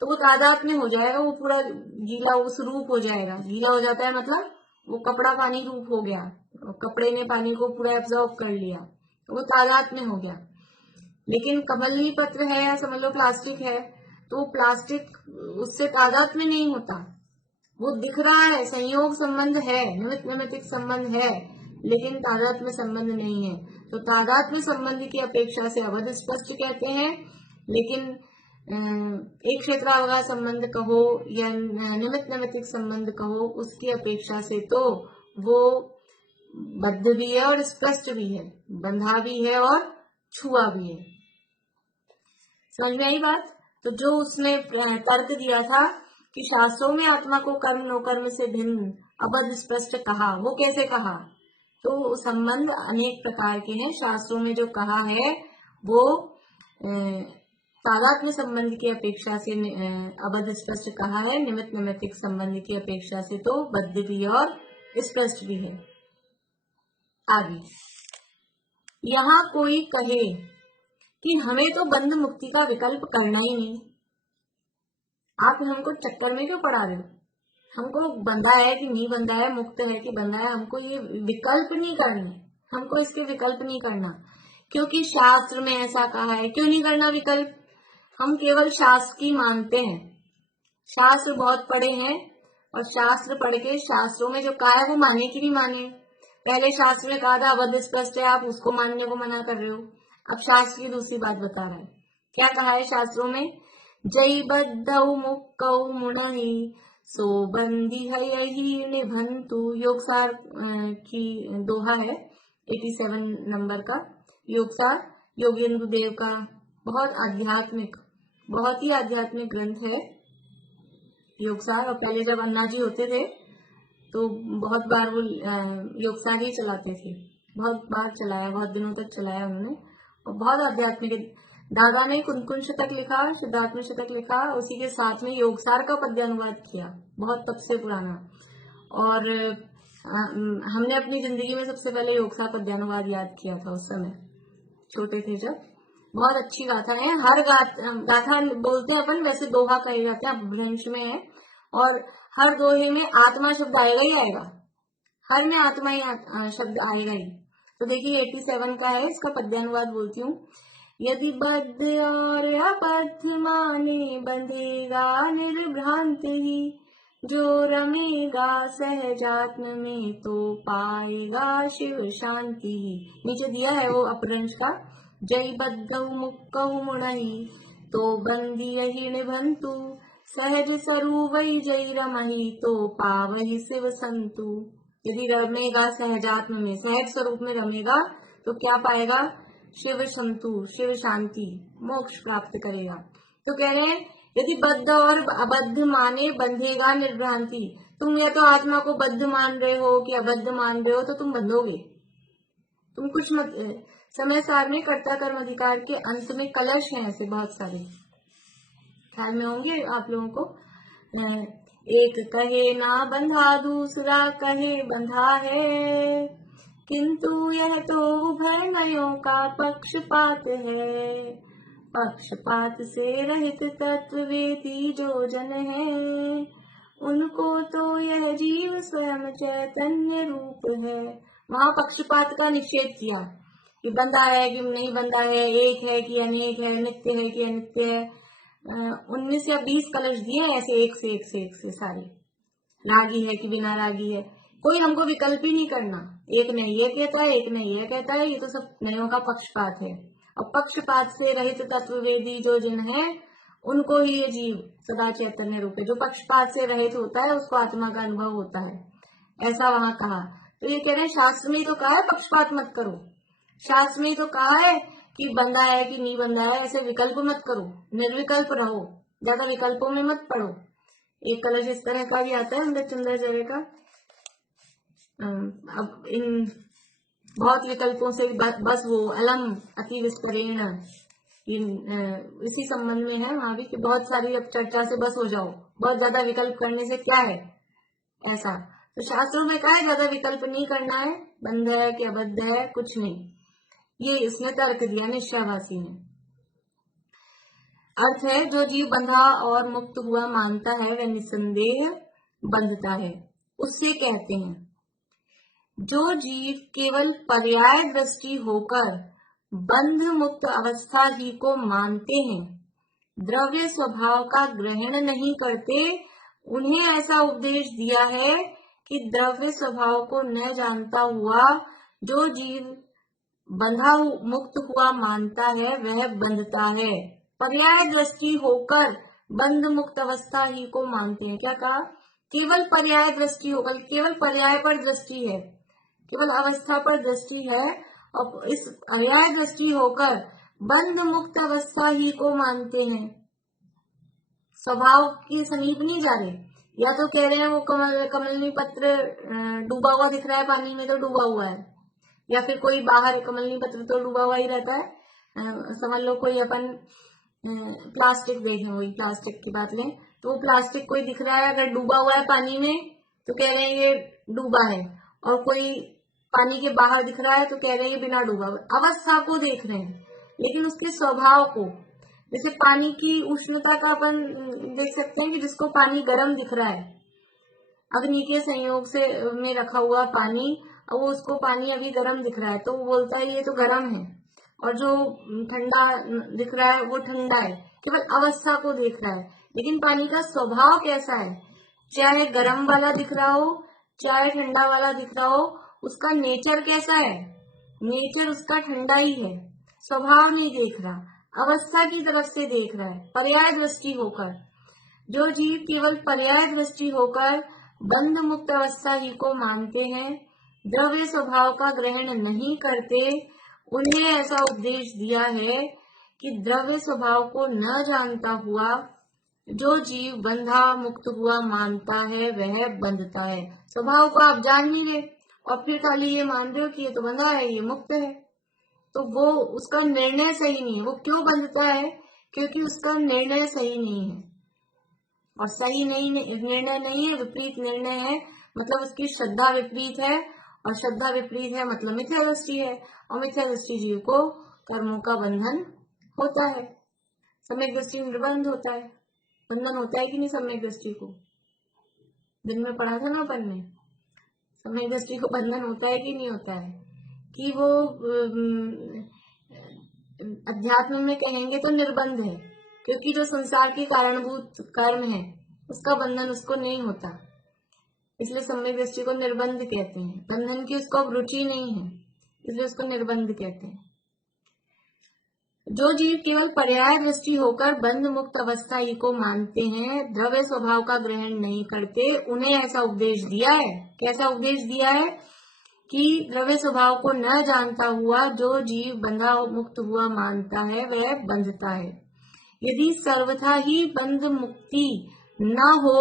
तो वो तादाद में हो जाएगा, वो पूरा गीला उस रूप हो जाएगा। गीला हो जाता है मतलब वो कपड़ा पानी रूप हो गया, कपड़े ने पानी को पूरा एब्जॉर्ब कर लिया, तो वो तादाद में हो गया। लेकिन कमलनी पत्र है या समझ लो प्लास्टिक है, तो प्लास्टिक उससे तादाद में नहीं होता, वो दिख रहा है, संयोग संबंध है, निमित्त नैमित्तिक संबंध है, लेकिन तादात्म्य संबंध नहीं है। तो तादात्म्य संबंध की अपेक्षा से अवध स्पष्ट कहते हैं, लेकिन एक क्षेत्रावगाह संबंध कहो या निमित्त नैमित्तिक संबंध कहो, उसकी अपेक्षा से तो वो बद्ध भी है और स्पष्ट भी है, बंधा भी है और छुआ भी है। समझ में आई बात? तो जो उसने तर्क दिया था कि शास्त्रों में आत्मा को कर्म नो कर्म से भिन्न अबद्ध स्पष्ट कहा, वो कैसे कहा? तो संबंध अनेक प्रकार के हैं। शास्त्रों में जो कहा है वो तादात्म्य संबंध की अपेक्षा से अबद्ध स्पष्ट कहा है, निमित्त नैमित्तिक संबंध की अपेक्षा से तो बद्ध भी और स्पष्ट भी है। आगे यहाँ कोई कहे कि हमें तो बंध मुक्ति का विकल्प करना ही नहीं, आप हमको चक्कर में क्यों पड़ा रहे हो? हमको बंधा है कि नहीं बंधा है, मुक्त है कि बंधा है, हमको ये विकल्प नहीं करना, हमको इसके विकल्प नहीं करना, क्योंकि शास्त्र में ऐसा कहा है। क्यों नहीं करना विकल्प? हम केवल शास्त्र की मानते हैं, शास्त्र बहुत पढ़े हैं और शास्त्र पढ़ के शास्त्रों में जो कहा है वो माने कि नहीं माने। पहले शास्त्र में कहा था अवध स्पष्ट है, आप उसको मानने को मना कर रहे हो। अब शास्त्र की दूसरी बात बता रहा है। क्या कहा है शास्त्रों में? जय बद्धौ मुक्कौ मुनहि सो बंदी है यही निभंतु। योगसार की दोहा है 87 नंबर का योगसार, योगेंद्र देव का बहुत ही आध्यात्मिक ग्रंथ है योगसार। और पहले जब अन्ना जी होते थे तो बहुत बार वो योगसार ही चलाते थे, बहुत बार चलाया, बहुत दिनों तक चलाया उन्होंने, और बहुत आध्यात्मिक। दादा ने कुंकुन शतक लिखा, सिद्धार्थ शतक लिखा, उसी के साथ में योगसार का पद्यानुवाद किया, बहुत तब से पुराना। और हमने अपनी जिंदगी में सबसे पहले योगसार पद्यानुवाद याद किया था, उस समय छोटे थे जब। बहुत अच्छी गाथा है, हर गाथा बोलते हैं अपन, वैसे दोहा कहे जाते हैं, अपभ्रंश में है, और हर दोहे में आत्मा शब्द आएगा ही आएगा, हर में आत्मा ही शब्द आएगा ही। तो देखिए 87 का है, इसका पद्यानुवाद बोलती हूँ। यदि बद्ध और अबद्ध माने बंधेगा निर्भ्रांति ही, जो रमेगा सहजात्म में तो पाएगा शिव शांति। नीचे दिया है वो अपभ्रंश का। जय बद्धौ मुक्कौ मुनहि तो बंदी यही निभंतु, सहज स्वरूपै जय रमहि तो पावहि शिव संतु। यदि रमेगा सहजात्म में, सहज स्वरूप में रमेगा तो क्या पाएगा? शिव संतु, शिव शांति, मोक्ष प्राप्त करेगा। तो कह रहे हैं यदि बद्ध और अबद्ध माने बंधेगा निर्भ्रांति। तुम या तो आत्मा को बद्ध मान रहे हो कि अबद्ध मान रहे हो, तो तुम बंधोगे। तुम कुछ मत। समय सार में कर्ता कर्म अधिकार के अंत में कलश हैं ऐसे बहुत सारे, ख्याल में होंगे आप लोगों को। एक कहे ना बंधा, दूसरा कहे बंधा है, किंतु यह तो उभयनयों का पक्षपात है। पक्षपात से रहित तत्ववेदी जो जन है, उनको तो यह जीव स्वयं चैतन्य रूप है। वहां पक्षपात का निषेध किया कि बंधा है कि नहीं बंधा है, एक है कि अनेक है, नित्य है कि अनित्य है। 19 या 20 कलश दिए ऐसे, एक से सारे। रागी है कि बिना रागी है, कोई हमको विकल्प ही नहीं करना। एक ने ये कहता है, एक ने ये कहता है, ये तो सब नयों का पक्षपात है। और पक्षपात से रहित तत्ववेदी जो जिन है, उनको ही ये जीव सदा चैतन्य रूप है। जो पक्षपात से रहित होता है उसको आत्मा का अनुभव होता है, ऐसा वहां कहा। तो ये कह रहे हैं शास्त्र में तो कहा है पक्षपात मत करो, शास्त्र में तो कहा है कि बंधा है कि नहीं बंधा है, ऐसे विकल्प मत करो, निर्विकल्प रहो, ज्यादा विकल्पों में मत पड़ो। एक कलश इस तरह का भी आता है अमृत चंद्राचार्य का। अब इन बहुत विकल्पों से बस वो अलम अति विस्तरेण, इसी संबंध में है वहां भी कि बहुत सारी अब चर्चा से बस हो जाओ, बहुत ज्यादा विकल्प करने से क्या है ऐसा। तो शास्त्रों में कहा है ज्यादा विकल्प नहीं करना है, बंध है कि अबद्ध है कुछ नहीं। ये इसने तर्क दिया निश्चयाभासी ने। अर्थ है जो जीव बंधा और मुक्त हुआ मानता है वह निसंदेह बंधता है। उससे कहते हैं जो जीव केवल पर्याय दृष्टि होकर बंध मुक्त अवस्था ही को मानते हैं, द्रव्य स्वभाव का ग्रहण नहीं करते उन्हें ऐसा उपदेश दिया है कि द्रव्य स्वभाव को न जानता हुआ जो जीव बंधा मुक्त हुआ मानता है वह बंधता है। पर्याय दृष्टि होकर बंध मुक्त अवस्था ही को मानते हैं। क्या कहा? केवल पर्याय दृष्टि होकर, केवल पर्याय पर दृष्टि है, केवल अवस्था पर दृष्टि है, और इस पर्याय दृष्टि होकर बंध मुक्त अवस्था ही को मानते हैं, स्वभाव के समीप नहीं जा रहे। या तो कह रहे हैं वो कमलनी पत्र डूबा हुआ दिख रहा है पानी में तो डूबा हुआ है, या फिर कोई बाहर कमलनी पत्र तो डूबा हुआ ही रहता है। समझ लो कोई अपन प्लास्टिक देखें, वही प्लास्टिक की बात लें तो वो प्लास्टिक कोई दिख रहा है अगर डूबा हुआ है पानी में तो कह रहे हैं ये डूबा है, और कोई पानी के बाहर दिख रहा है तो कह रहे हैं ये बिना डूबा हुआ। अवस्था को देख रहे हैं लेकिन उसके स्वभाव को, जैसे पानी की उष्णता का अपन देख सकते हैं कि जिसको पानी गर्म दिख रहा है, अग्नि के संयोग से में रखा हुआ पानी, और वो उसको पानी अभी गर्म दिख रहा है तो वो बोलता है ये तो गर्म है, और जो ठंडा दिख रहा है वो ठंडा है। केवल अवस्था को देख रहा है, लेकिन पानी का स्वभाव कैसा है, चाहे गर्म वाला दिख रहा हो चाहे ठंडा वाला दिख रहा हो, उसका नेचर कैसा है, नेचर उसका ठंडा ही है। स्वभाव नहीं देख रहा, अवस्था की तरफ से देख रहा है पर्याय दृष्टि होकर। जो जीव केवल पर्याय दृष्टि होकर बंध मुक्त अवस्था ही को मानते हैं, द्रव्य स्वभाव का ग्रहण नहीं करते, उन्हें ऐसा उपदेश दिया है कि द्रव्य स्वभाव को न जानता हुआ जो जीव बंधा मुक्त हुआ मानता है वह बंधता है। स्वभाव को आप जान ही गए और फिर खाली ये मान रहे हो कि ये तो बंधा है ये मुक्त है, तो वो उसका निर्णय सही नहीं है। वो क्यों बंधता है? क्योंकि उसका निर्णय सही नहीं है, और सही नहीं निर्णय नहीं है, विपरीत निर्णय है, मतलब उसकी श्रद्धा विपरीत है, और श्रद्धा विपरीत है मतलब मिथ्या दृष्टि है, और मिथ्या दृष्टि जीव को कर्मों का बंधन होता है। सम्यक दृष्टि निर्बंध होता है, बंधन होता है कि नहीं सम्यक दृष्टि को? दिन में पढ़ा था ना अपन ने, सम्यक दृष्टि को बंधन होता है कि नहीं होता है? कि वो अध्यात्म में कहेंगे तो निर्बंध है, क्योंकि जो संसार के कारणभूत कर्म है उसका बंधन उसको नहीं होता, इसलिए सम्यक दृष्टि को निर्बंध कहते हैं। बंधन की उसको अब रुचि नहीं है, इसलिए उसको निर्बंध कहते हैं। जो जीव केवल पर्याय दृष्टि होकर बंध मुक्त अवस्था ही को मानते हैं, द्रव्य स्वभाव का ग्रहण नहीं करते, उन्हें ऐसा उपदेश दिया है। कैसा उपदेश दिया है? कि द्रव्य स्वभाव को न जानता हुआ जो जीव बंधा मुक्त हुआ मानता है वह बंधता है। यदि सर्वथा ही बंध मुक्ति न हो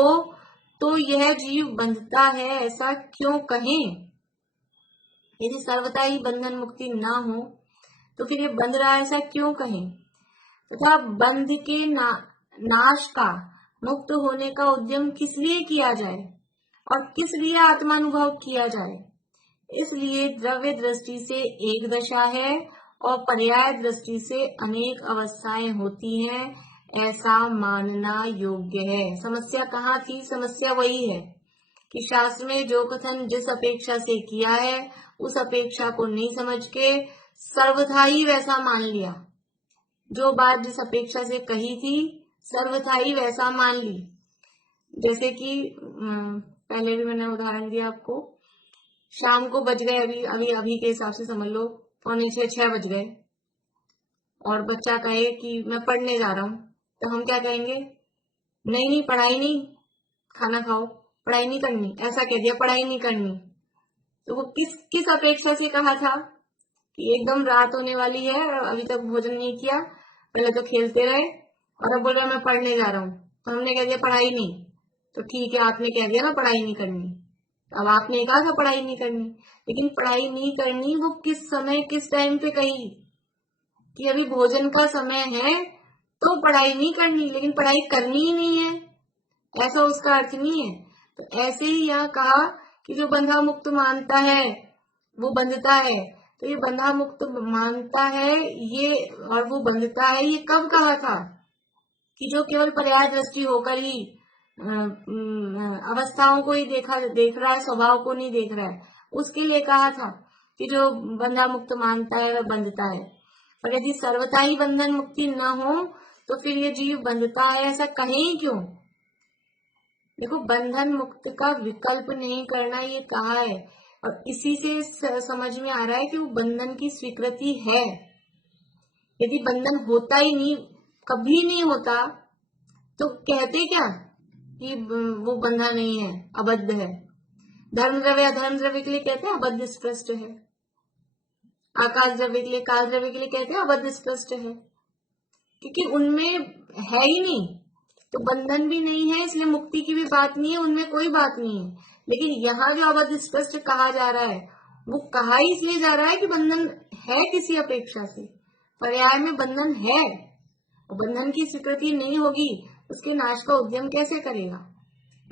तो यह जीव बंधता है, ऐसा क्यों कहें? यदि सर्वथा ही बंधन मुक्ति न हो तो फिर ये बंध रहा है, ऐसा क्यों कहें? तथा बंध के नाश का, मुक्त होने का उद्यम किस लिए किया जाए और किस लिए आत्मानुभव किया जाए? इसलिए द्रव्य दृष्टि से एक दशा है और पर्याय दृष्टि से अनेक अवस्थाएं होती हैं, ऐसा मानना योग्य है। समस्या कहाँ थी? समस्या वही है कि शास्त्र में जो कथन जिस अपेक्षा से किया है उस अपेक्षा को नहीं समझ के सर्वथा ही वैसा मान लिया। जो बात जिस अपेक्षा से कही थी सर्वथा ही वैसा मान ली। जैसे कि पहले भी मैंने उदाहरण दिया आपको, शाम को बज गए अभी के हिसाब से समझ लो 5:45-6 बज गए, और बच्चा कहे कि मैं पढ़ने जा रहा हूँ, तो हम क्या कहेंगे? नहीं पढ़ाई नहीं, खाना खाओ, पढ़ाई नहीं करनी, ऐसा कह दिया पढ़ाई नहीं करनी। तो वो किस अपेक्षा से कहा था कि एकदम रात होने वाली है और अभी तक भोजन नहीं किया, पहले तो खेलते रहे और अब बोल रहा मैं पढ़ने जा रहा हूँ, तो हमने कह दिया पढ़ाई नहीं। तो ठीक है, आपने कह दिया ना पढ़ाई नहीं करनी, अब आपने कहा था पढ़ाई नहीं करनी, लेकिन पढ़ाई नहीं करनी वो किस समय किस टाइम पे कही? कि अभी भोजन का समय है तो पढ़ाई नहीं करनी, लेकिन पढ़ाई करनी ही नहीं है, ऐसा उसका अर्थ नहीं है। तो ऐसे ही यहाँ कहा कि जो बंधा मुक्त मानता है वो बंधता है। तो ये बंधा मुक्त मानता है ये और वो बंधता है, ये कब कहा था? कि जो केवल पर्याय दृष्टि होकर ही अवस्थाओं को ही देख रहा है, स्वभाव को नहीं देख रहा है, उसके लिए कहा था कि जो बंधा मुक्त मानता है वह बंधता है। और यदि सर्वथा ही बंधन मुक्ति न हो तो फिर ये जीव बंधता है, ऐसा कहें क्यों? देखो, बंधन मुक्त का विकल्प नहीं करना ये कहा है, और इसी से समझ में आ रहा है कि वो बंधन की स्वीकृति है। यदि बंधन होता ही नहीं, कभी नहीं होता, तो कहते क्या कि वो बंधा नहीं है, अबद्ध है। धर्म द्रव्य अधर्म द्रव्य के लिए कहते हैं अबद्ध स्पष्ट है, आकाश द्रव्य के लिए काल द्रव्य के लिए कहते हैं अबद्ध स्पष्ट है, क्योंकि उनमें है ही नहीं, तो बंधन भी नहीं है, इसलिए मुक्ति की भी बात नहीं है, उनमें कोई बात नहीं है। लेकिन यहाँ जो अबद्ध स्पष्ट कहा जा रहा है, वो कहा ही इसलिए जा रहा है कि बंधन है किसी अपेक्षा से, पर्याय में बंधन है, और बंधन की स्वीकृति नहीं होगी, उसके नाश का उद्यम कैसे करेगा।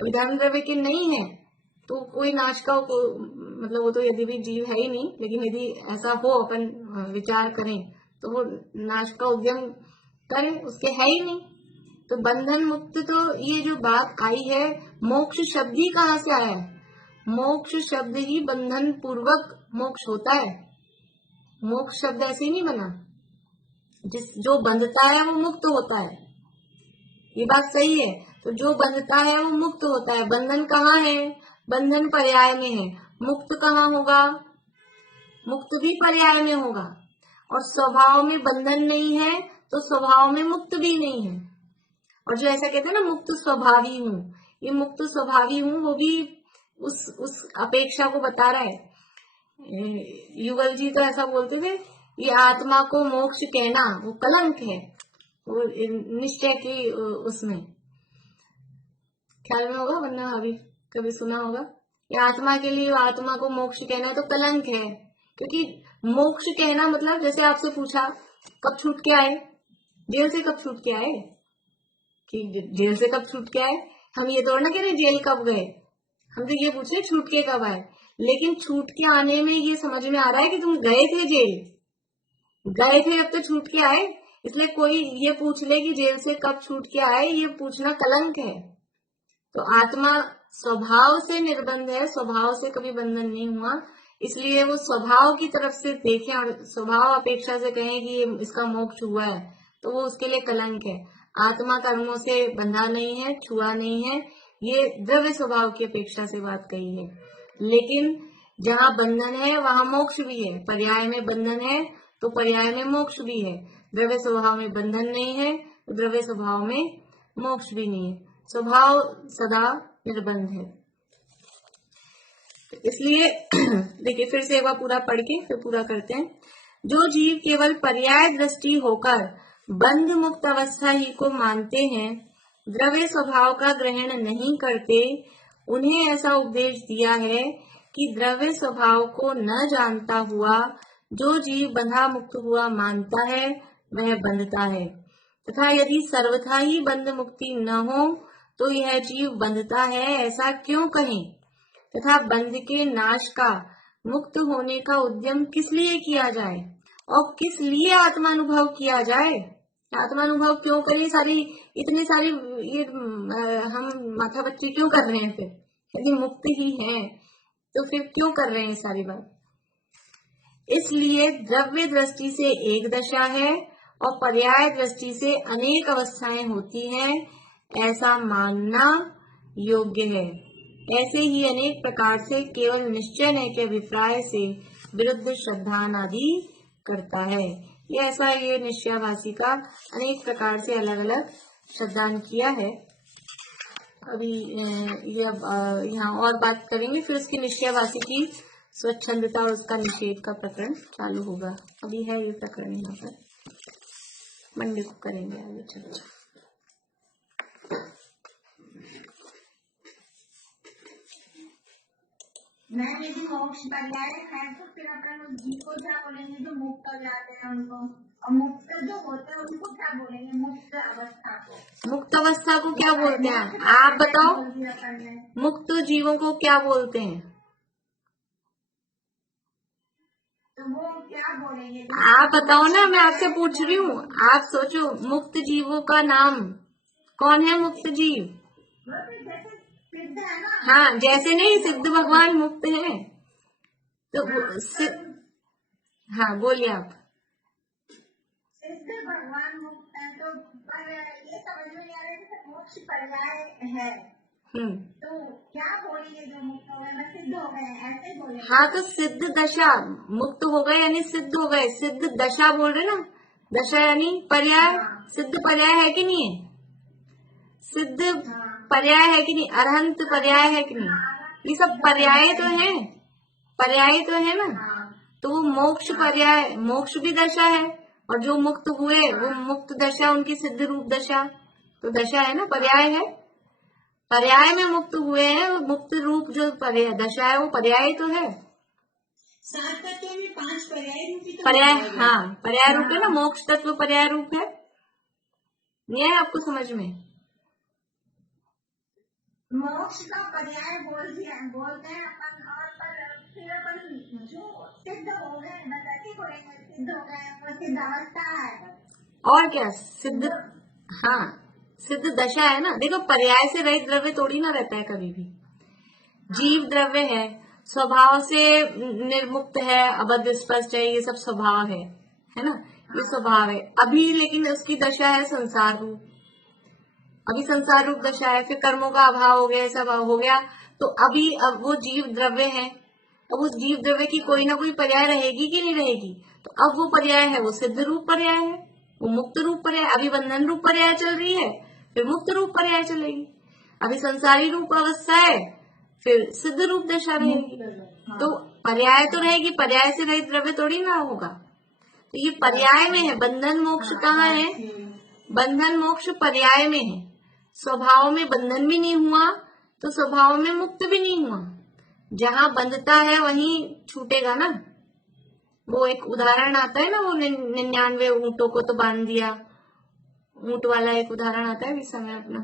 अभी धर्म द्रव्य के नहीं है तो कोई नाश का मतलब वो तो यदि भी जीव है ही नहीं, लेकिन यदि ऐसा हो अपन विचार करें तो वो नाश का उद्यम करे, उसके है ही नहीं। तो बंधन मुक्त, तो ये जो बात आई है, मोक्ष शब्द ही कहाँ से आया है? मोक्ष शब्द ही बंधन पूर्वक मोक्ष होता है, मोक्ष शब्द ऐसे ही नहीं बना। जो बंधता है वो मुक्त होता है, ये बात सही है। तो जो बंधता है वो मुक्त होता है। बंधन कहाँ है? बंधन पर्याय में है। मुक्त कहाँ होगा? मुक्त भी पर्याय में होगा। और स्वभाव में बंधन नहीं है तो स्वभाव में मुक्त भी नहीं है। और जो ऐसा कहते हैं ना, मुक्त स्वभावी हूँ, ये मुक्त स्वभावी हूँ वो भी उस अपेक्षा को बता रहा है। युगल जी तो ऐसा बोलते थे, ये आत्मा को मोक्ष कहना वो कलंक है, वो निश्चय की उसमें ख्याल में होगा, वरना अभी कभी सुना होगा। ये आत्मा के लिए आत्मा को मोक्ष कहना तो कलंक है, क्योंकि मोक्ष कहना मतलब, जैसे आपसे पूछा कब छूट के आए, जेल से कब छूट के आए, कि जेल से कब छूट के आए, हम ये तो ना कह रहे जेल कब गए, हम तो ये पूछ रहे छूट के कब आए। लेकिन छूट के आने में ये समझ में आ रहा है कि तुम गए थे जेल, गए थे अब तो छूट के आए, इसलिए कोई ये पूछ ले कि जेल से कब छूट के आए, ये पूछना कलंक है। तो आत्मा स्वभाव से निर्बंध है, स्वभाव से कभी बंधन नहीं हुआ, इसलिए वो स्वभाव की तरफ से देखें और स्वभाव अपेक्षा से कहें कि ये इसका मोक्ष हुआ है, तो वो उसके लिए कलंक है। आत्मा कर्मों से बंधा नहीं है, छुआ नहीं है, ये द्रव्य स्वभाव की अपेक्षा से बात कही है। लेकिन जहाँ बंधन है वहां मोक्ष भी है, पर्याय में बंधन है तो पर्याय में मोक्ष भी है। द्रव्य स्वभाव में बंधन नहीं है तो द्रव्य स्वभाव में मोक्ष भी नहीं है। स्वभाव सदा निर्बंध है। इसलिए देखिए फिर से एक बार पूरा पढ़ के फिर पूरा करते हैं। जो जीव केवल पर्याय दृष्टि होकर बंध मुक्त अवस्था ही को मानते हैं, द्रव्य स्वभाव का ग्रहण नहीं करते, उन्हें ऐसा उपदेश दिया है कि द्रव्य स्वभाव को न जानता हुआ जो जीव बंधा मुक्त हुआ मानता है वह बंधता है, तथा यदि सर्वथा ही बंध मुक्ति न हो तो यह जीव बंधता है ऐसा क्यों कहें, तथा बंध के नाश का मुक्त होने का उद्यम किस लिए किया जाए और किस लिए आत्मानुभव किया जाए। आत्मानुभव क्यों करें, इतनी सारी ये हम माथा बच्चे क्यों कर रहे हैं? फिर यदि मुक्त ही है तो फिर क्यों कर रहे हैं सारी बात? इसलिए द्रव्य दृष्टि से एक दशा है और पर्याय दृष्टि से अनेक अवस्थाएं होती हैं, ऐसा मानना योग्य है। ऐसे ही अनेक प्रकार से केवल निश्चय के अभिप्राय से विरुद्ध श्रद्धान आदि करता है। ये ऐसा ये निश्चयवासी का अनेक प्रकार से अलग अलग श्रद्धान किया है। अभी ये यहाँ और बात करेंगे, फिर उसकी निश्चयवासी की स्वच्छंदता और उसका निषेध का प्रकरण चालू होगा। अभी है ये प्रकरण यहाँ पर, मंडे को करेंगे आगे चर्चा। मैं यदि मोक्ष पर्याय है तो फिर अपन उस जीव को क्या बोलेंगे जो मुक्त हो जाते हैं उनको, और मुक्त जो होते हैं उनको क्या बोलेंगे? मुक्त अवस्था को। मुक्त अवस्था को क्या बोलते हैं आप बताओ? मुक्त जीवों को क्या बोलते हैं? तो वो क्या बोलेंगे? आप बताओ ना, मैं आपसे पूछ रही हूँ, आप सोचो मुक्त जीवों का नाम कौन है? मुक्त जीव सिद्ध है ना? हाँ, जैसे नहीं, सिद्ध भगवान मुक्त है तो हाँ बोलिए आप। सिद्ध भगवान मुक्त है तो पर ये समझ में नहीं आ रहा है कि मोक्ष पर्याय है, तो क्या बोलिए जो मुक्त हो गए, बस सिद्ध हो गए, ऐसे बोले? हाँ, तो सिद्ध दशा, मुक्त हो गए यानी सिद्ध हो गए, सिद्ध दशा बोल रहे ना, दशा यानी पर्याय, सिद्ध पर्याय है कि नहीं है, सिद्ध पर्याय है कि नहीं, अरहंत पर्याय है कि नहीं, ये सब पर्याय तो है, पर्याय तो है ना। तो वो मोक्ष पर्याय, मोक्ष भी दशा है, और जो मुक्त हुए वो मुक्त दशा, उनकी सिद्ध रूप दशा, तो दशा है ना, पर्याय है, पर्याय में मुक्त हुए हैं, वो मुक्त रूप जो पर्याय दशा है वो पर्याय तो है। 7 तत्वों में 5 पर्याय रूपी तो पर्याय, हाँ पर्याय रूप है ना, मोक्ष तत्व पर्याय रूप है, नहीं है आपको समझ में? मोक्ष का पर्याय बोलते हैं अपन, और फिर अपन जो सिद्ध हो गए, बस ऐसे बोलेंगे सिद्ध हो गए, वो सिद्ध अवस्था है। और क्या सिद्ध, हाँ सिद्ध दशा है ना। देखो पर्याय से रहित द्रव्य थोड़ी ना रहता है कभी भी, जीव द्रव्य है, स्वभाव से निर्मुक्त है, अबद्ध स्पष्ट है, ये सब स्वभाव है ना, ये स्वभाव है। अभी लेकिन उसकी दशा है संसार रूप, अभी संसार रूप दशा है, फिर कर्मों का अभाव हो गया, सब हो गया, तो अभी अब वो जीव द्रव्य है, अब उस जीव द्रव्य की कोई ना कोई पर्याय रहेगी कि नहीं रहेगी, तो अब वो पर्याय है, वो सिद्ध रूप पर्याय है, वो मुक्त रूप पर्याय, अभी बंधन रूप पर्याय चल रही है, फिर मुक्त रूप पर्याय चलेगी, अभी संसारी रूप अवस्था है, फिर सिद्ध रूप दशा रहेगी, तो पर्याय तो रहेगी, पर्याय से रहित द्रव्य थोड़ी ना होगा, तो ये पर्याय में है। बंधन मोक्ष कहाँ है, बंधन मोक्ष पर्याय में है, स्वभाव में बंधन भी नहीं हुआ तो स्वभाव में मुक्त भी नहीं हुआ, जहां बंधता है वहीं छूटेगा ना। वो एक उदाहरण आता है ना, वो 99 ऊंटों को तो बांध दिया, ऊंट वाला एक उदाहरण आता है इस समय अपना,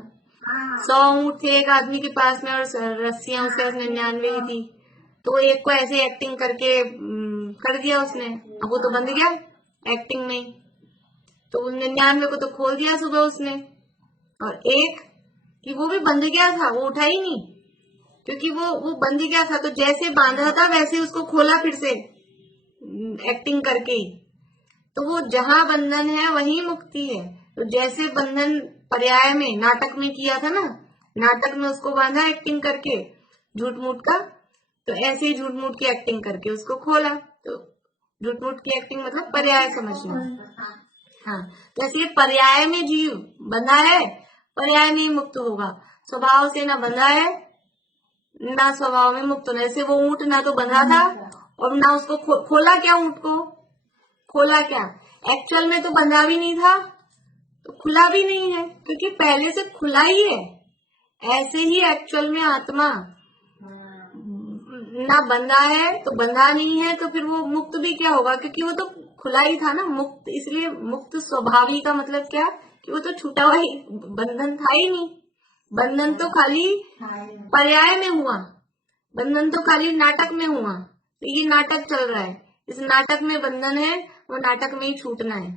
100 ऊंट थे एक आदमी के पास में और रस्सियां उसके 99 ही थी, तो एक को ऐसे एक्टिंग करके कर दिया उसने, अब वो तो बंध गया एक्टिंग में, तो 99 को तो खोल दिया सुबह उसने, और एक कि वो भी बंध गया था, वो उठा ही नहीं, क्योंकि वो बंध गया था, तो जैसे बांधा था वैसे उसको खोला फिर से एक्टिंग करके ही, तो वो जहां बंधन है वहीं मुक्ति है। तो जैसे बंधन पर्याय में नाटक में किया था ना, नाटक में उसको बांधा एक्टिंग करके झूठ मूठ का, तो ऐसे ही झूठ मूठ की एक्टिंग करके उसको खोला, तो झूठ मूठ की एक्टिंग मतलब पर्याय समझना। हाँ, तो इसलिए पर्याय में जीव बंधा है, पर्याय में ही मुक्त होगा, स्वभाव से ना बंधा है ना स्वभाव में मुक्त होना। जैसे वो ऊंट ना तो बंधा था और ना उसको खोला, क्या ऊंट को खोला, क्या एक्चुअल में तो बंधा भी नहीं था तो खुला भी नहीं है, क्योंकि पहले से खुला ही है। ऐसे ही एक्चुअल में आत्मा ना बंधा है तो बंधा नहीं है, तो फिर वो मुक्त भी क्या होगा, क्योंकि वो तो खुला ही था ना, मुक्त। इसलिए मुक्त स्वभावी का मतलब क्या, कि वो तो छूटा हुआ ही, बंधन था ही नहीं, बंधन तो खाली पर्याय में हुआ, बंधन तो खाली नाटक में हुआ, तो ये नाटक चल रहा है, इस नाटक में बंधन है, वो नाटक में ही छूटना है।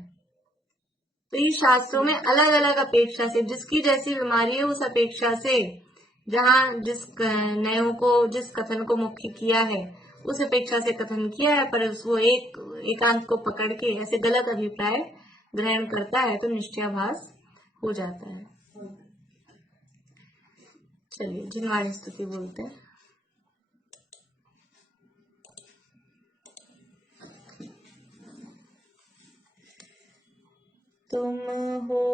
तो ये शास्त्रों में अलग अलग अपेक्षा से, जिसकी जैसी बीमारी है उस अपेक्षा से, जहाँ जिस नयों को जिस कथन को मुख्य किया है उस अपेक्षा से कथन किया है, पर वो एकांत को पकड़ के ऐसे गलत अभिप्राय ग्रहण करता है तो निश्चयाभास हो जाता है। चलिए जिनवाणी स्तुति बोलते हैं। तुम हो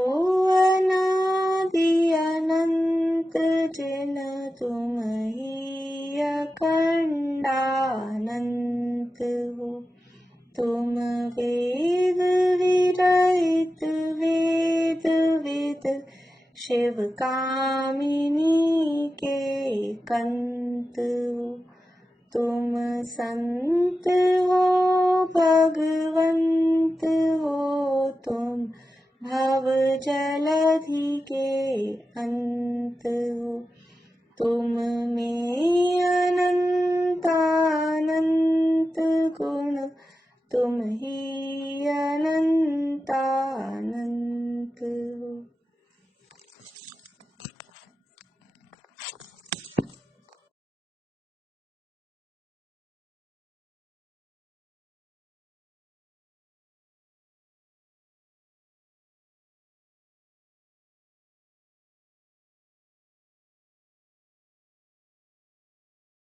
अनादि अनंत जिन तुम ही अखंडानंत हो, तुम वेद विरहित वेद विद शिव कामिनी के कंत हो, तुम संत हो भगवंत हो, तुम भव जलधि के अंत हो, तुम में अनंतानंत गुण, तुम ही अनंतानंत